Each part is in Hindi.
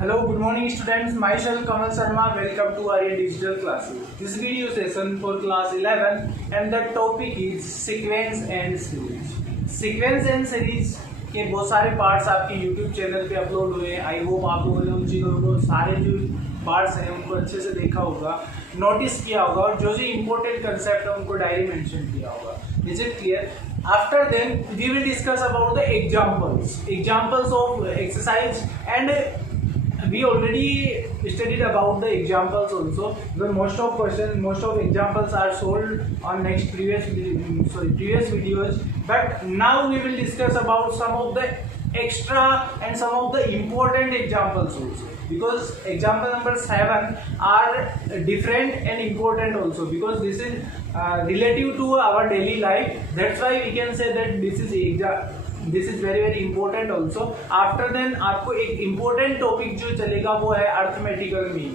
Hello, good morning students. Myself Kamal Sharma. Welcome to Aryan Digital Classes. This video session for class 11 and the topic is sequence and series. Sequence and series के बहुत सारे पार्ट्स आपके YouTube चैनल पे अपलोड हुए हैं. आई होप आप लोगों ने उन चीज़ों को सारे जो पार्ट्स हैं उनको अच्छे से देखा होगा, नोटिस किया होगा और जो इम्पोर्टेंट कंसेप्ट है उनको डायरी मेंशन किया होगा. Is it clear? After then we will discuss about the examples of exercise, and we already studied about the examples also. The most of examples are solved on previous videos, but now we will discuss about some of the extra and some of the important examples also, because example number 7 are different and important also, because this is relative to our daily life. That's why we can say that this is very important also. After then आपको एक important topic जो चलेगा वो है arithmetical mean,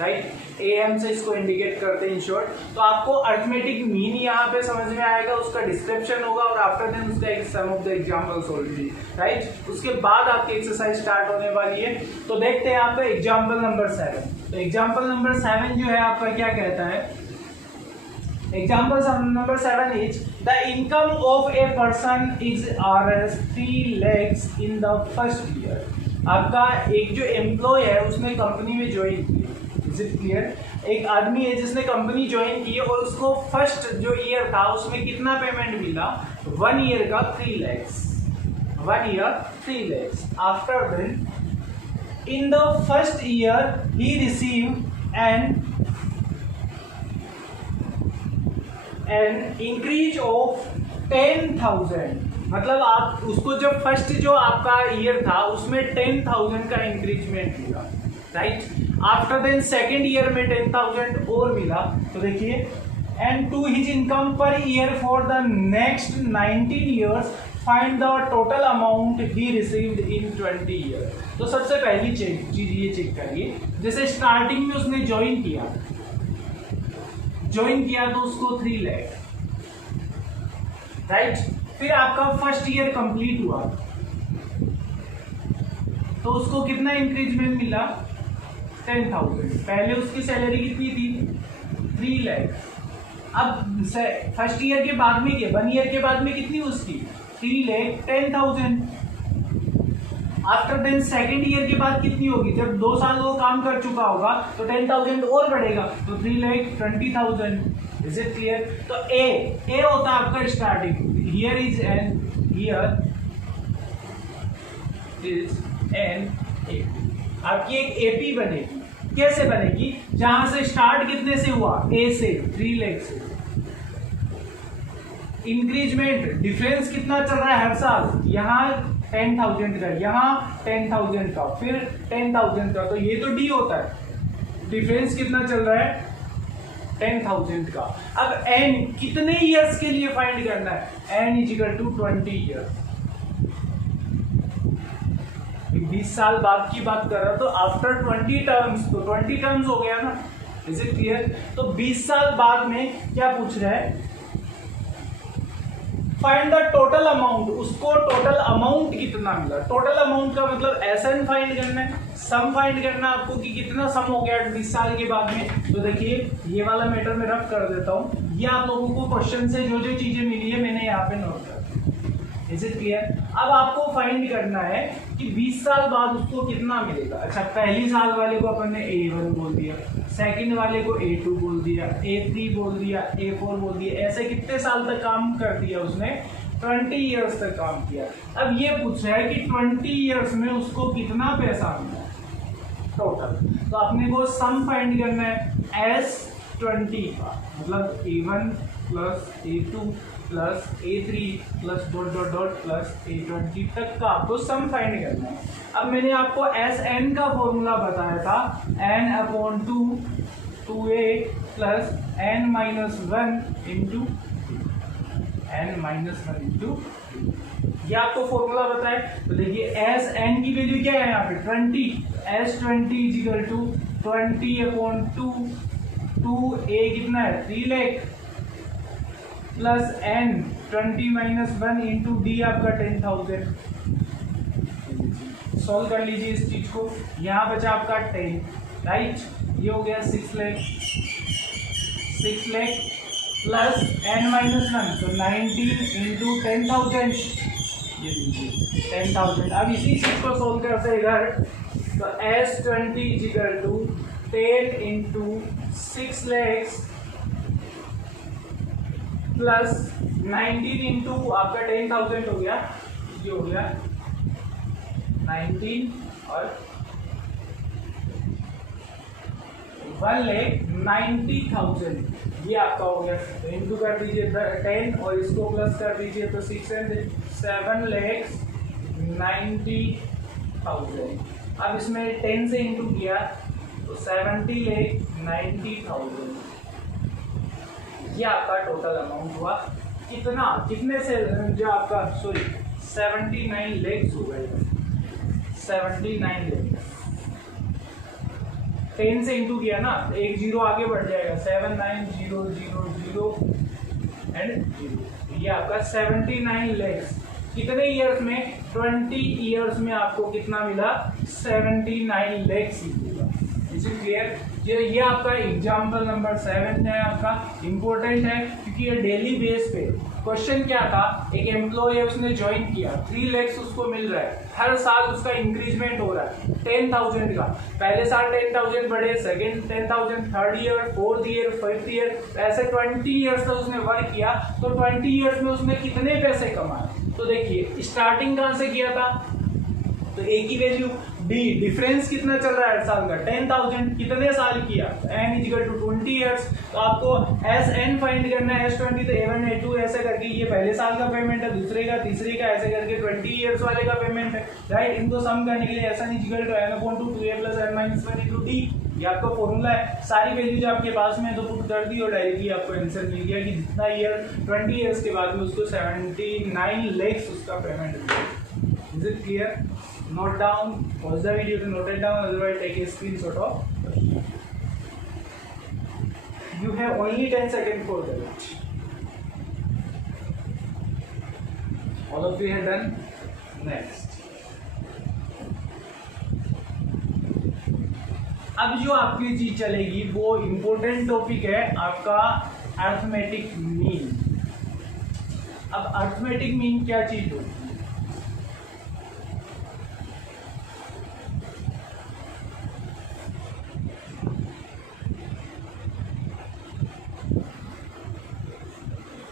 राइट. AM से इसको इंडिकेट करते हैं इन शॉर्ट. तो आपको अर्थमेटिक मीन यहाँ पे समझ में आएगा, उसका डिस्क्रिप्शन होगा और आफ्टर देन उसका एक some of the examples already, right. उसके बाद आपकी एक्सरसाइज स्टार्ट होने वाली है. तो देखते हैं आपका एग्जांपल नंबर 7. तो एग्जांपल नंबर 7 जो है आपका क्या कहता है. Example number 7 is the income of a person is Rs 3 lakhs in the first year. आपका एक जो एम्प्लॉय है उसने कंपनी में ज्वाइन की. Is it clear? एक आदमी है जिसने कंपनी ज्वाइन की और उसको फर्स्ट जो ईयर था उसमें कितना पेमेंट मिला? 1 ईयर का 3 lakhs. 1 year 3 lakhs. After then in the first year he received an increase of 10,000. मतलब आप उसको जब फर्स्ट जो आपका ईयर था उसमें 10,000 का इंक्रीजमेंट मिला, right. After then second year में 10,000 और मिला. तो देखिए, and to his income per year for the next 19 years find the total amount he received in 20 year. तो सबसे पहली चीज ये चेक करिए, जैसे स्टार्टिंग में उसने ज्वाइन किया तो उसको 3 लाख, राइट. फिर आपका फर्स्ट ईयर कंप्लीट हुआ तो उसको कितना इंक्रीजमेंट मिला? 10,000. पहले उसकी सैलरी कितनी थी? 3 लाख. अब फर्स्ट ईयर के बाद में 1 ईयर के बाद में कितनी उसकी? 3 lakh 10,000. After then second year के बाद कितनी होगी? जब 2 साल वो काम कर चुका होगा तो 10,000 और बढ़ेगा, तो 3 लाख 20,000. Is it clear? तो ए होता है आपका starting. Here is an A. आपकी एक एपी बनेगी. कैसे बनेगी? जहां से स्टार्ट कितने से हुआ? ए से, 3 लाख से. इंक्रीजमेंट डिफरेंस कितना चल रहा है हर साल? यहाँ 10,000 का, यहाँ 10,000 का, फिर 10,000 का. तो ये तो डी होता है. डिफरेंस कितना चल रहा है? 10,000 का. अब एन कितने ईयर्स के लिए फाइंड करना है? N is equal to 20 years. 20 साल बाद की बात कर रहा, तो आफ्टर 20 टर्म्स, तो 20 टर्म्स हो गया ना. Is it clear? तो 20 साल बाद में क्या पूछ रहा है? Find the total amount. उसको टोटल अमाउंट कितना मिला? टोटल अमाउंट का मतलब एसएन फाइंड करना है, सम फाइंड करना है आपको कि कितना सम हो गया 20 साल के बाद में. तो देखिए, ये वाला मैटर मैं रफ कर देता हूँ. ये आप लोगों को क्वेश्चन से जो चीजें मिली है मैंने यहाँ पे नोट कर. Is it clear? अब आपको फाइंड करना है कि 20 साल बाद उसको कितना मिलेगा. अच्छा, पहली साल वाले को अपन ने A1 बोल दिया, सेकंड वाले को A2 बोल दिया, A3 बोल दिया, A4 बोल दिया. ऐसे कितने साल तक काम कर दिया उसने? 20 ईयर्स तक काम किया. अब ये पूछ रहा है कि 20 ईयर्स में उसको कितना पैसा मिला टोटल. तो अपने को सम फाइंड करना है S20 का, मतलब A1 plus A2 plus A3 plus dot plus A20 तक का आपको सम फाइंड करना है. अब मैंने आपको SN का फॉर्मूला बताया था, n/2 2a plus n-1 into ये आपको फॉर्मूला बताया. तो देखिए, SN की वैल्यू क्या है यहाँ पे? 20. S20 is equal to 20/2. 2a कितना है? 3 lakh plus n 20 - 1 into D आपका 10,000. सॉल्व कर लीजिए इस चीज को। यहाँ बचा आपका 10, राइट। ये हो गया 6 लाख प्लस n-1, तो 19 इंटू 10,000, ये लीजिए 10,000। अब इसी चीज को सोल्व करते हैं इधर, तो S20 equal to 10 into 6 lakh plus 19 into आपका 10,000 हो गया, ये हो गया 19 और 1,90,000, ये आपका हो गया। तो इंटू कर दीजिए 10 और इसको प्लस कर दीजिए, तो 7,90,000। अब इसमें 10 से इंटू किया तो 70,90,000, ये आपका टोटल अमाउंट हुआ। कितना, कितने से जो आपका 79 लाख हो गए, 79 लाख। 10 से इंटू किया ना, एक जीरो आगे बढ़ जाएगा, 79,000 एंड 0, ये आपका 79 लाख। कितने ईयर्स में? 20 ईयर्स में आपको कितना मिला? 79 लाख मिलेगा। Is it clear? ये आपका एग्जाम्पल नंबर 7 है, आपका इम्पोर्टेंट है क्योंकि ये डेली बेस पे क्वेश्चन क्या था, एक एम्प्लॉय है, उसने ज्वाइन किया, 3 लाख उसको मिल रहा है, हर साल उसका इंक्रीजमेंट हो रहा है 10,000 का। पहले साल 10,000 बढ़े, second 10,000, third year, fourth year, fifth year, ऐसे 20 ईयर्स तक उसने वर्क किया। तो 20 ईयर्स में उसने कितने पैसे कमाए? तो देखिए स्टार्टिंग कहाँ से किया था, तो ए की वैल्यू, डी डिफरेंस कितना चल रहा है हर साल का, 10,000, कितने साल किया, n इक्वल टू 20 ईयर्स। तो आपको एस एन फाइंड करना है, S20 तो A1 A2 ऐसे करके, ये पहले साल का पेमेंट है, दूसरे का, तीसरे का, ऐसे करके 20 ईयर्स वाले का पेमेंट है, राइट। इनको सम करने के लिए S N equal to n/2a + n-1 × d, ये आपका फॉर्मूला है। सारी वैल्यूज आपके पास में है तो पुट कर दी और डायरेक्टली आपको आंसर मिल गया कि जितना ईयर 20 ईयर्स के बाद में उसको 79 लाख उसका पेमेंट मिला। Is it clear? Note down, pause the video to note it down, otherwise take a screenshot of question. You have only 10 seconds for that. All of you have done? Next. अब जो आपकी चीज चलेगी वो इम्पोर्टेंट टॉपिक है आपका अर्थमेटिक मीन। अब अर्थमेटिक मीन क्या चीज होती है?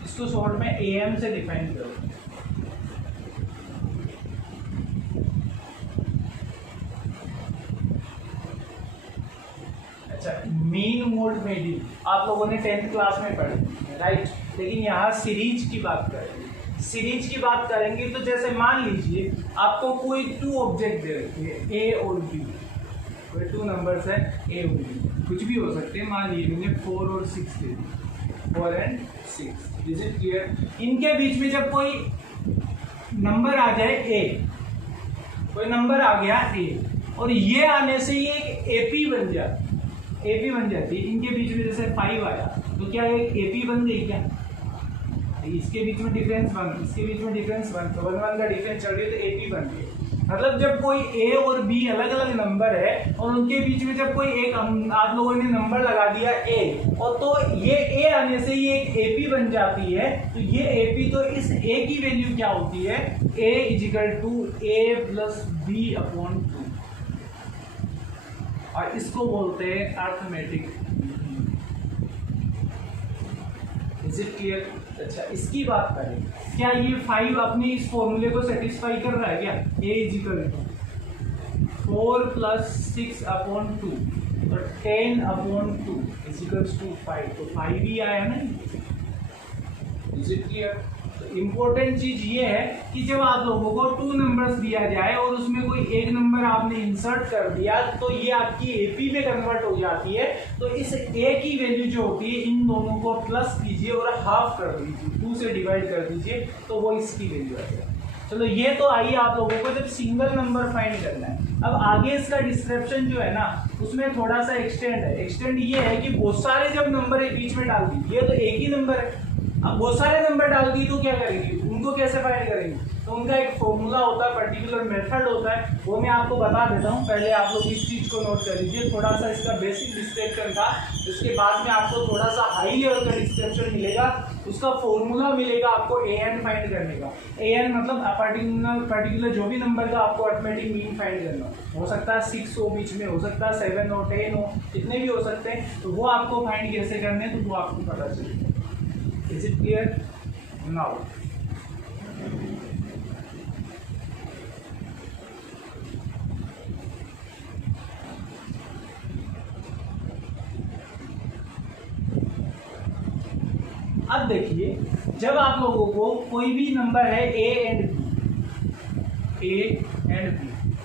इसको शॉर्ट में AM से डिफाइन करो। अच्छा, मीन मोड में भी आप लोगों ने 10th क्लास में पढ़ी, राइट। लेकिन यहाँ सीरीज की बात करेंगे। सीरीज की बात करेंगे तो जैसे मान लीजिए आपको कोई 2 ऑब्जेक्ट दे रखे हैं, A और B, कोई 2 नंबर्स है A और B, कुछ भी हो सकते हैं। मान लीजिए मैंने 4 और 6 दे दी, 4 and 6। Is it clear? इनके बीच में जब कोई नंबर आ जाए A, कोई नंबर आ गया A, और ये आने से ये एक AP बन जाती, AP बन जाती है। इनके बीच में जैसे 5 आया तो क्या एक AP बन गई क्या? इसके बीच में डिफरेंस 1, इसके बीच में डिफरेंस 1, तो 1 का डिफरेंस चल रही है तो AP बन गई। मतलब जब कोई A और B अलग अलग नंबर है और उनके बीच में जब कोई एक आप लोगों ने नंबर लगा दिया A, और तो ये A आने से ये एक AP बन जाती है। तो ये AP, तो इस A की वैल्यू क्या होती है? A equal to A + B/2, और इसको बोलते हैं अर्थमेटिक। Is it clear? अच्छा, इसकी बात करें, क्या ये 5 अपनी इस फॉर्मूले को सेटिस्फाई कर रहा है क्या? A इक्वल टू 4 + 6/2, तो 10/2 इक्वल्स टू 5, तो 5 ही आया ना। Is it clear? इम्पोर्टेंट चीज ये है कि जब आप लोगों को 2 नंबर्स दिया जाए और उसमें कोई एक नंबर आपने इंसर्ट कर दिया तो ये आपकी AP में कन्वर्ट हो जाती है। तो इस A की वैल्यू जो होती है, इन दोनों को प्लस कीजिए और हाफ कर दीजिए, 2 से डिवाइड कर दीजिए, तो वो इसकी वैल्यू आ जाएगी। चलो, ये तो आई आप लोगों को जब सिंगल नंबर फाइंड करना है। अब आगे इसका डिस्क्रिप्शन जो है ना, उसमें थोड़ा सा एक्सटेंड है। एक्सटेंड ये है कि बहुत सारे जब नंबर एक बीच में डाल दीजिए, तो एक ही नंबर है, अब बहुत सारे नंबर डाल दी तो क्या करेंगे, उनको कैसे फाइंड करेंगे? तो उनका एक फॉर्मूला होता है, पर्टिकुलर मेथड होता है, वो मैं आपको बता देता हूँ। पहले आप लोग इस चीज़ को नोट कर लीजिए, थोड़ा सा इसका बेसिक डिस्क्रिप्शन था, इसके बाद में आपको थोड़ा सा हाई लेवल का डिस्क्रिप्शन मिलेगा। उसका फॉर्मूला मिलेगा आपको an फाइंड करने का। an मतलब पर्टिकुलर जो भी नंबर का आपको अरिथमेटिक मीन फाइंड करना हो सकता है 6 हो, बीच में हो सकता है 7 हो, 10 हो, कितने भी हो सकते हैं। तो वो आपको फाइंड कैसे करने हैं तो वो आपको पता चलेगा। Is it clear now? अब देखिए, जब आप लोगों को कोई भी नंबर है ए एंड बी,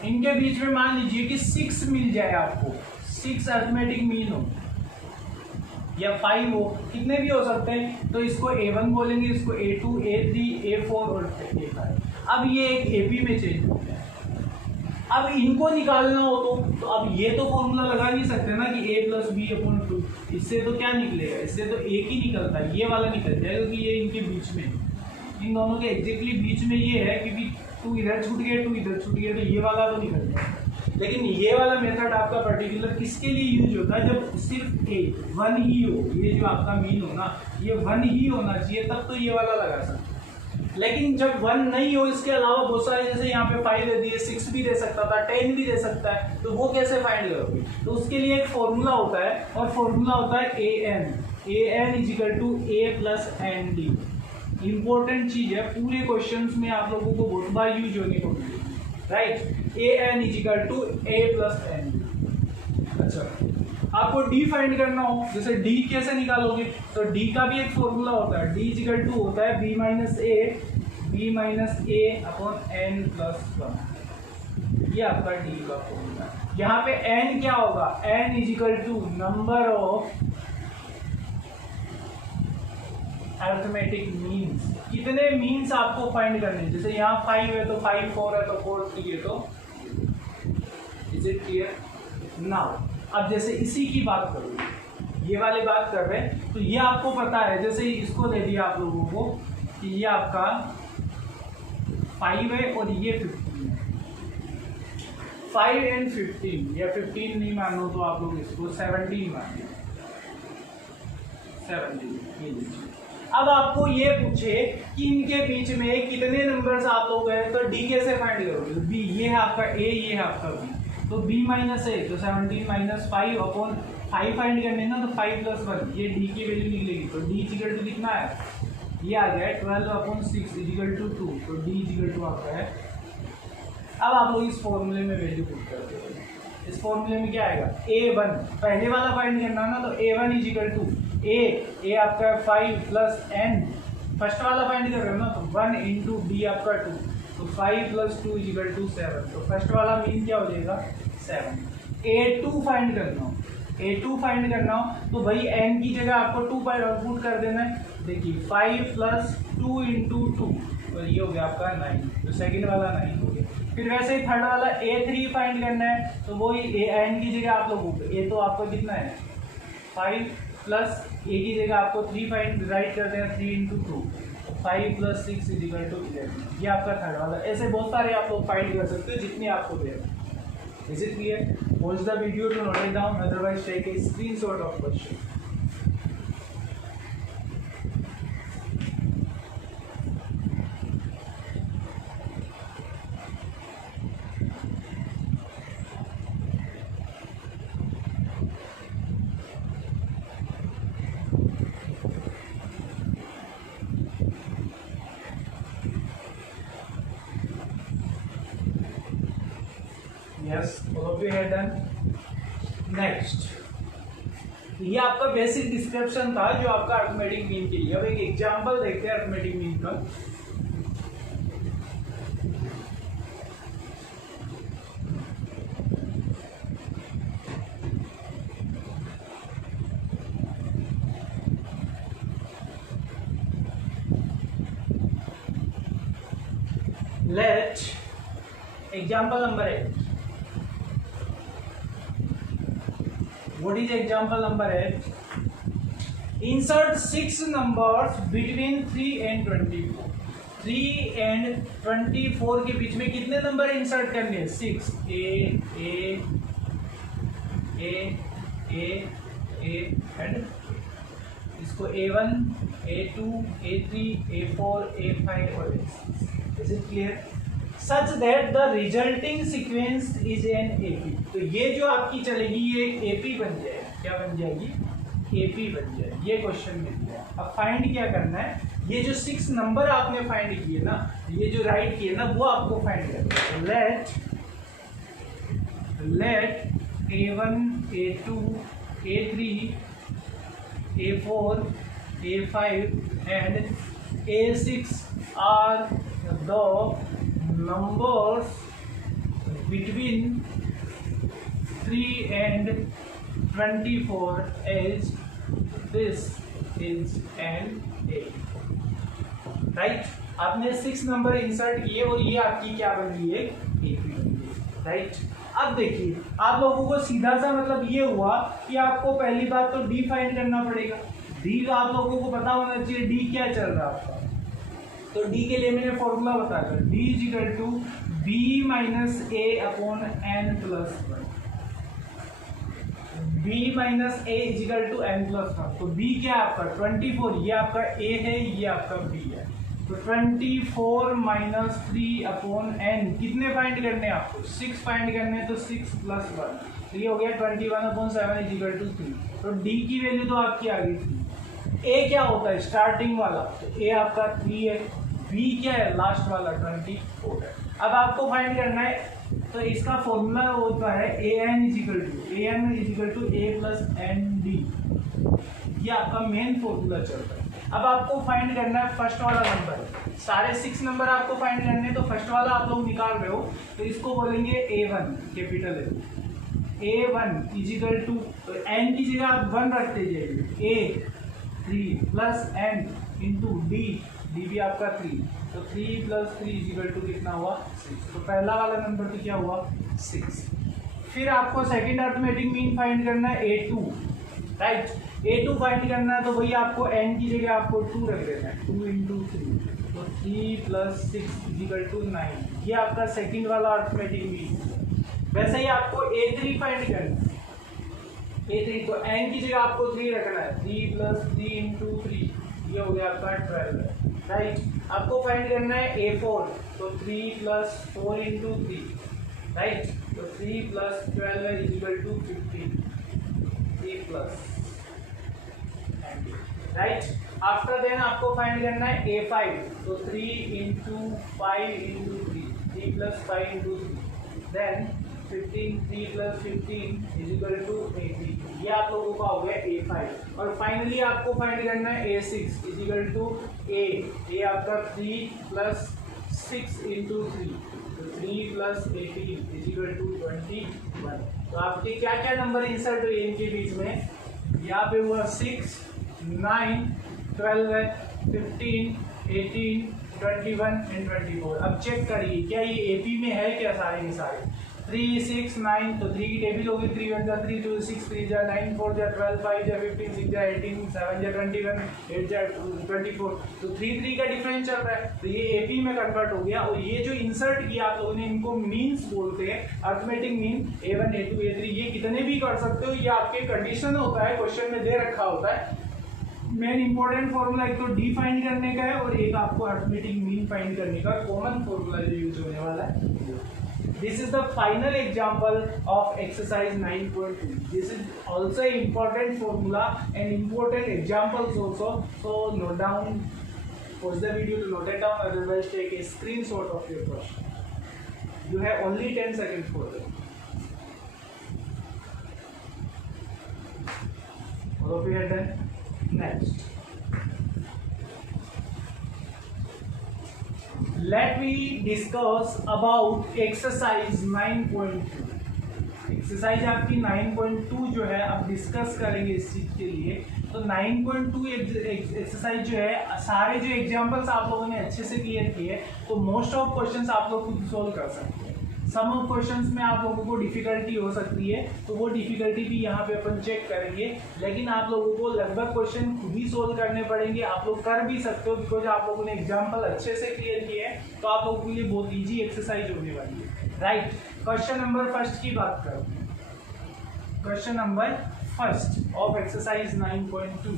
इनके बीच में मान लीजिए कि 6 मिल जाए आपको, 6 अरिथमेटिक मीन हो या 5 हो, कितने भी हो सकते हैं, तो इसको A1 बोलेंगे, इसको A2, A3, A4 और A5। अब ये एक AP में चेंज हो गया। अब इनको निकालना हो तो अब ये तो फॉर्मूला लगा नहीं सकते ना कि a + b/2, इससे तो क्या निकलेगा, इससे तो एक ही निकलता है, ये वाला निकल जाएगा क्योंकि ये इनके बीच में, इन दोनों के एग्जैक्टली बीच में ये है, क्योंकि 2 इधर छूट गया, 2 इधर छूट गया, तो ये वाला तो निकल जाएगा। लेकिन ये वाला मेथड आपका पर्टिकुलर किसके लिए यूज होता है, जब सिर्फ a 1 ही हो, ये जो आपका मीन हो ना, ये 1 ही होना चाहिए, तब तो ये वाला लगा सकते। लेकिन जब 1 नहीं हो, इसके अलावा बहुत सारे, जैसे यहाँ पे 5 दे दिए, 6 भी दे सकता था, 10 भी दे सकता है, तो वो कैसे फाइंड करोगे? तो उसके लिए एक फॉर्मूला होता है, और फॉर्मूला होता है an = a + nd। इंपॉर्टेंट चीज है, पूरे क्वेश्चंस में आप लोगों को बहुत बार यूज होने को मिलेगी, राइट? an = a + nd। अच्छा, आपको d फाइंड करना हो, जैसे d कैसे निकालोगे, तो d का भी एक फॉर्मूला होता है, d = होता है b - a/n + 1। ये आपका d का फॉर्मूला है। यहाँ पे n क्या होगा, n = number of arithmetic means. कितने मीन्स आपको फाइंड करने हैं, जैसे यहाँ 5 है तो 5, 4 है तो 4, 3 है तो। Is it clear now? अब जैसे इसी की बात करो, ये वाली बात कर रहे हैं, तो ये आपको पता है, जैसे इसको दे दिया आप लोगों को कि ये आपका 5 है और ये 15 है। 5 and 15, या 15 नहीं मानो तो आप लोग इसको 17 मानिए, 17 ये लीजिए। अब आपको ये पूछे कि इनके बीच में कितने नंबर्स आप लोग हैं, तो डी कैसे फाइंड करोगे? बी, ये है आपका ए, ये है आपका बी, तो b - a, तो 17 - 5/5 फाइंड करने ना, तो 5 + 1, ये d की वैल्यू निकलेगी, तो d = कितना है, ये आ गया 12/6 = 2, तो d = आपका है। अब आप लोग इस फॉर्मूले में वैल्यू पुट करते हो, इस फॉर्मूले में क्या आएगा, a1 पहले वाला फाइंड करना ना, तो a1 = a आपका 5 + n, फर्स्ट वाला फाइंड कर रहे हो ना, तो 1 × d आपका 2, तो 5 + 2 = 7, तो फर्स्ट वाला मीन क्या हो जाएगा, 7। a2 फाइंड करना हो, a2 फाइंड करना हो तो भाई n की जगह आपको 2 पुट कर देना है। देखिए 5 + 2 × 2, तो ये हो गया आपका 9, तो सेकंड वाला 9 हो गया। फिर वैसे ही थर्ड वाला a3 फाइंड करना है, तो वो n की जगह आप लोगों को, a तो आपका कितना है 5 + a की जगह आपको 3 फाइंड राइट करते हैं, 3 × 2, 5 + 6 = 11। ये आपका थर्ड वाला। ऐसे बहुत सारे आप लोग फाइंड कर सकते हो जितने आपको दे। Is it clear? Pause the video to note it down, otherwise take a screenshot of question. Yes, all of you have done. Next, ये आपका बेसिक डिस्क्रिप्शन था जो आपका अरिथमेटिक मीन के लिए। अब एक एग्जांपल देखते हैं अरिथमेटिक मीन का। Let example number 8. What is example number 8? Insert 6 numbers between 3 and 24. 3 and 24 के बीच में कितने नंबर इंसर्ट करने हैं? 6 ए एंड इसको A1 A2 A3 A4 A5 और A6। Is it clear? Such that the resulting sequence is an AP। तो ये जो आपकी चलेगी ये AP बन जाएगी। क्या बन जाएगी? AP बन जाएगी। ये क्वेश्चन में दिया। अब फाइंड क्या करना है? ये जो 6 नंबर आपने फाइंड किए ना, ये जो राइट किए ना, वो आपको फाइंड करना है। Let A1 A2 A3 A4 A5 and A6 are the numbers between 3 and 24 as this is an A। Right? आपने 6 नंबर इंसर्ट किए और ये आपकी क्या बन गई है? AP बन गई। राइट? अब देखिए आप लोगों को सीधा सा मतलब ये हुआ कि आपको पहली बात तो डी फाइंड करना पड़ेगा। डी का आप लोगों को पता होना चाहिए डी क्या चल रहा है आपका। तो डी के लिए मैंने फॉर्मूला बताया, D is equal to B minus A upon N plus 1। B minus A is equal to N plus 1। तो बी क्या है आपका? 24। ये आपका ए है, ये आपका बी है। तो 24 माइनस 3 अपॉन एन कितने फाइंड करने हैं आपको? 6 फाइंड करने हैं। तो 6 प्लस 1 तो ये हो गया 21 अपॉन 7 इज इक्वल टू 3। तो डी की वैल्यू तो आपकी आ गई थी। ए क्या होता है? स्टार्टिंग वाला। तो ए आपका 3 है। बी क्या है? लास्ट वाला 24 है। अब आपको फाइंड करना है, तो इसका फॉर्मूला होता है an is equal to a plus N D. ये आपका मेन फॉर्मूला चल रहा है। अब आपको फाइंड करना है फर्स्ट वाला नंबर। सारे 6 नंबर आपको फाइंड करने हैं। तो फर्स्ट वाला आप लोग निकाल रहे हो, तो इसको बोलेंगे A1 capital A1 is equal to, तो n की जगह आप 1 रखते जाइए। A 3 plus n into D भी आपका 3। तो 3 प्लस 3 इज इक्वल टू कितना हुआ? 6। तो पहला वाला नंबर तो क्या हुआ? 6। फिर आपको सेकंड अरिथमेटिक मीन फाइंड करना है A2। राइट? A2 फाइंड करना है, तो वही आपको n की जगह आपको 2 रख देना है। 2 इंटू 3 तो 3 प्लस 6 इज इक्वल टू 9। ये आपका सेकंड वाला अरिथमेटिक मीन। वैसे ही आपको A3 फाइंड करना है। A3 तो n की जगह आपको 3 रखना है। 3 प्लस 3 इंटू 3 ये हो गया आपका 12 है। राइट? आपको फाइंड करना है A4। तो 3 प्लस 4 इंटू 3। राइट? तो 3 plus 12 is equal to 15। 3 plus. Right? After then आपको फाइंड करना है A5। तो 3 into 5 into 3 plus 5 into 3 then 15। 3 plus 15 is equal to 18। ये आप लोगों का हो गया A5। और फाइनली आपको फाइंड करना है A6 is equal to A आपका 3 प्लस 6 इंटू 3 तो 3 प्लस 18 इज इक्वल टू 21। तो आपके क्या क्या नंबर इंसर्ट हुए इनके बीच में? यहाँ पे हुआ 6 9 12 15 18 21 एंड 24। अब चेक करिए क्या ये AP में है क्या सारे के सारे? 3 6 9 तो 3 की टेबल होगी। 3 1 3 2 6 3 9 4 12 5 15 6 18 7 21 8 24। तो 3 3 का डिफरेंस चल रहा है, तो ये AP में कन्वर्ट हो गया। और ये जो इंसर्ट किया आप लोगों ने, इनको मीन्स बोलते हैं, arithmetic mean. A1 A2 A3 ये कितने भी कर सकते हो, ये आपके कंडीशन होता है, क्वेश्चन में दे रखा होता है। मेन इंपॉर्टेंट फॉर्मूला एक तो डी फाइंड करने का है और एक आपको अरिथमेटिक मीन फाइंड करने का कॉमन फॉर्मूला जो यूज होने वाला है। This is the final example of exercise 9.2. This is also an important formula and important examples also. So note down, pause the video to note it down, otherwise take a screenshot of your question. You have only 10 seconds for it. All of you are done? Next. Let me discuss about exercise 9.2. Exercise आपकी 9.2 जो है अब डिस्कस करेंगे इस चीज के लिए। तो 9.2 एक्सरसाइज जो है, सारे जो एग्जांपल्स आप लोगों ने अच्छे से क्लियर किए, तो मोस्ट ऑफ क्वेश्चंस आप लोग खुद सोल्व कर सकते हैं। सम ऑफ क्वेश्चंस में आप लोगों को डिफिकल्टी हो सकती है, तो वो डिफिकल्टी भी यहाँ पे अपन चेक करेंगे, लेकिन आप लोगों को लगभग क्वेश्चन खुद ही सोल्व करने पड़ेंगे। आप लोग कर भी सकते हो बिकॉज आप लोगों ने एग्जाम्पल अच्छे से क्लियर किए हैं, तो आप लोगों के लिए बहुत ईजी एक्सरसाइज होने वाली है। राइट, क्वेश्चन नंबर फर्स्ट की बात करते हैं। Question number first of exercise 9.2।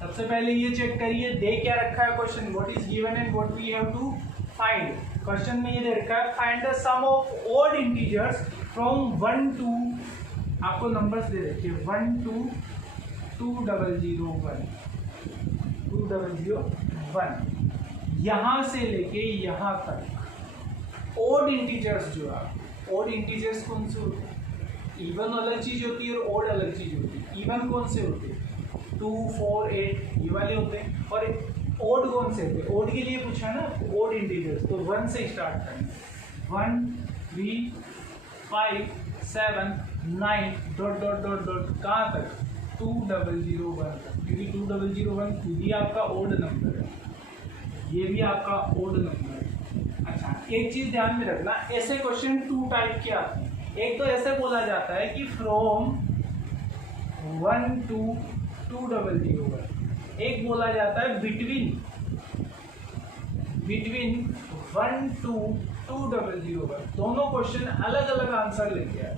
सबसे पहले ये चेक करिए दे क्या रखा है question, what is given and what we have to find. Question में ये दे रखा है find the sum of odd integers from 1 to, आपको नंबर्स दे रखे 1 to 2001, 2001 यहां से लेके यहां तक ऑड इंटीजर्स जो है, ऑड इंटीजर्स कौन से होते हैं? इवन अलग चीज होती है और ऑड अलग चीज होती है। इवन कौन से होते हैं? 2, 4, 8 ये वाले होते हैं, और ऑड कौन से होते हैं? ऑड के लिए पूछा ना ऑड इंटीजर्स, तो 1 से स्टार्ट करना, 1, 3, 5, 7, 9 डॉट डॉट डॉट डॉट कहाँ तक? 2001 तक, क्योंकि 2001 खुद ही आपका ऑड नंबर है, ये भी आपका ऑड नंबर है। अच्छा, एक चीज ध्यान में रखना, ऐसे क्वेश्चन 2 टाइप के आते हैं। एक तो ऐसे बोला जाता है कि फ्रॉम 1 to 2001, एक बोला जाता है बिटवीन 1 to 2001। दोनों क्वेश्चन अलग अलग आंसर लेके आए।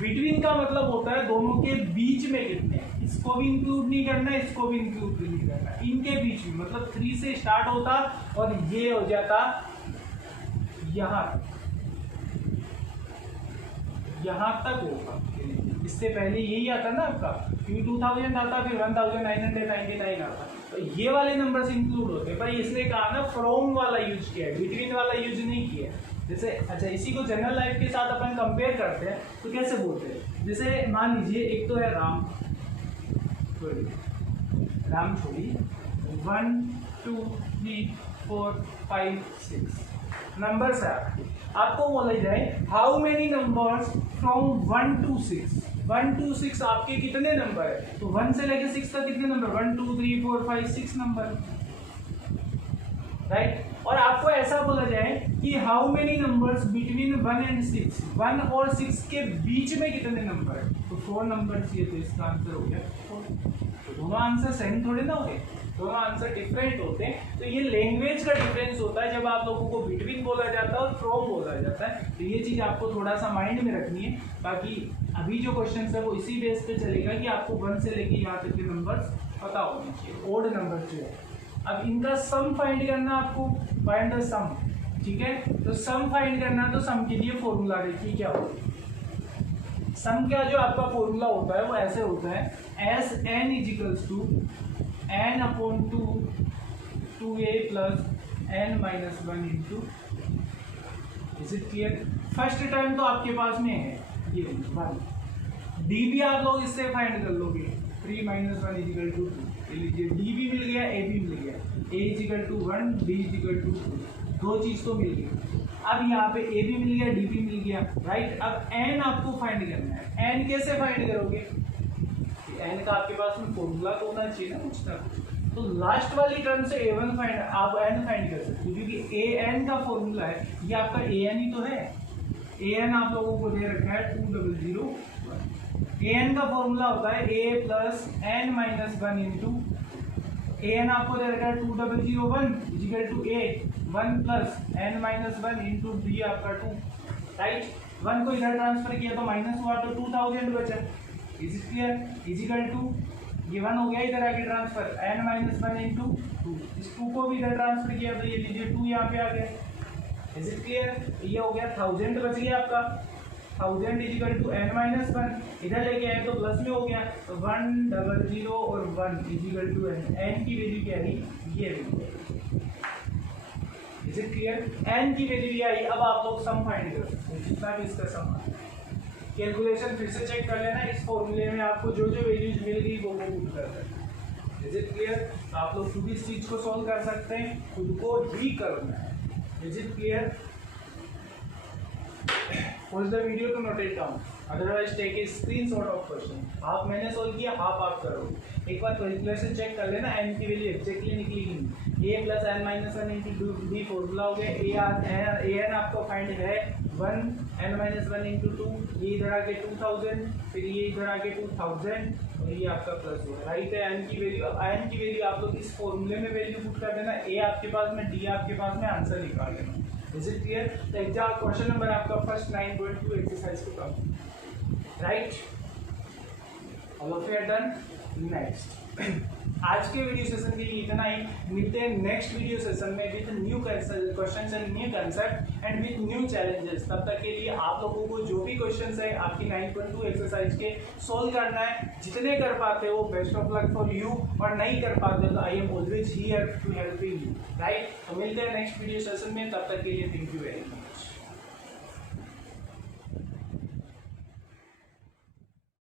बिटवीन का मतलब होता है दोनों के बीच में कितने, इसको भी इंक्लूड नहीं करना, इसको भी इंक्लूड नहीं करना, इनके बीच में, मतलब 3 से स्टार्ट होता और ये हो जाता यहाँ तक होगा। इससे पहले यही आता ना आपका, क्योंकि 2000 आता, फिर 1999 आता, तो ये वाले नंबर्स इंक्लूड होते हैं। पर इसने कहा ना फ्रॉम वाला यूज किया है, बिटवीन वाला यूज नहीं किया है। जैसे अच्छा, इसी को जनरल लाइफ के साथ अपन कंपेयर करते हैं तो कैसे बोलते हैं? जैसे मान लीजिए एक तो है राम छोड़ी 1, 2, 3, 4, 5, 6 नंबर्स है। आपको बोला जाए how many numbers from 1 to 6, 1 to 6 आपके कितने नंबर है? तो 1 से लेकर 6 तक कितने नंबर? 1, 2, 3, 4, 5, 6 number, right. और आपको ऐसा बोला जाए कि how many numbers between 1 and 6, 1 और 6 के बीच में कितने नंबर है? तो 4 नंबर चाहिए, तो इसका आंसर हो गया 4। तो दोनों आंसर सेम थोड़े ना हो गए, दोनों आंसर डिफरेंट होते हैं। तो ये लैंग्वेज का डिफरेंस होता है, जब आप लोगों को बिटवीन बोला जाता है और फ्रॉम बोला जाता है। तो ये चीज़ आपको थोड़ा सा माइंड में रखनी है। बाकी अभी जो क्वेश्चन है वो इसी बेस पे चलेगा कि आपको 1 से लेके यहाँ तक के नंबर्स पता होने चाहिए, ऑड नंबर जो है। अब इनका सम फाइंड करना, आपको फाइंड द सम, ठीक है। तो सम फाइंड करना, तो सम के लिए फॉर्मूला देखिए क्या होता है। सम का जो आपका फॉर्मूला होता है वो ऐसे होता है, S N is equals to n upon 2a plus n minus 1 into, is it clear? First term तो आपके पास में है ये 1, डी भी आप लोग इससे फाइंड कर लोगे, 3 माइनस 1 इज इक्वल टू 2। लीजिए डी भी मिल गया, ए भी मिल गया, a is equal to 1, d is equal to 2, दो चीज तो मिल गई। अब यहाँ पे a भी मिल गया, d भी मिल गया, राइट। अब n आपको फाइंड करना है। n कैसे फाइंड करोगे? n का आपके पास में फॉर्मूला तो होना चाहिए ना कुछ ना कुछ। तो लास्ट वाली टर्म से a1 फाइंड, आप n फाइंड कर सकते हो, क्योंकि an का फॉर्मूला है, ये आपका an ही तो है। an आप लोगों को दे रखा है 2001। an का फॉर्मूला होता है a plus n minus 1 into, an आपको दे रखा है 2001 equal to a 1 plus n minus 1 into d आपका 2, राइट। 1 को इधर ट्रांसफर किया तो माइनस हुआ, तो 2000 बचा, is it clear? Equal to ये 1 हो गया इधर आके ट्रांसफर, n माइनस 1 इंटू 2, इस 2 को भी इधर ट्रांसफर किया तो ये लीजिए 2 यहाँ पे आ गया, इज इट क्लियर? ये हो गया 1000 बच गया आपका, 1000 इजिकल टू n माइनस 1, इधर लेके आए तो प्लस में हो गया, तो 100 और 1 इजिकल टू n की वैल्यू क्या है? ये इज इट क्लियर? n की वैल्यू आई। अब आप लोग सम फाइंड कर सकते हैं, जितना भी इसका सम है। कैलकुलेशन फिर से चेक कर लेना, इस फॉर्मूले में आपको जो जो वैल्यूज मिल गई वो पुट कर देना, इज इट क्लियर? तो आप लोग खुद इस चीज को सॉल्व कर सकते हैं, खुद को ही करना है, is it clear? Pause the video to note it down. Otherwise take a screenshot of question. Half मैंने सोल्व किया, हाफ आप करो. एक बार कैलकुलेशन चेक कर लेना, n की वैल्यू एग्जैक्टली निकली कि नहीं. a plus n minus one into d formula हो गया. a n आपको फाइंड है 1 n minus one into two. ये इधर आके 2000, फिर ये इधर आके 2000 और ये आपका प्लस हुआ. राइट है. n की वैल्यू आप लोग इस फॉर्मूले में वैल्यू पुट कर देना. a आपके पास में, d आपके पास में, आंसर निकाल लेना. Is it clear? तो एग्जाम क्वेश्चन नंबर आपका फर्स्ट 9.2 एक्सरसाइज को कम. Right, all of you are done. Next, आज के वीडियो सेशन के लिए इतना ही. मिलते हैं नेक्स्ट वीडियो सेशन में with new questions and new concept and with new challenges. तब तक के लिए आप लोगों को जो भी क्वेश्चंस है आपकी 9.2 एक्सरसाइज के सोल्व करना है. जितने कर पाते हो best of luck for you, और नहीं कर पाते हो तो I am always here to helping you. Right, तो मिलते हैं नेक्स्ट वीडियो सेशन में. तब तक के लिए थैंक यू वेरी मच.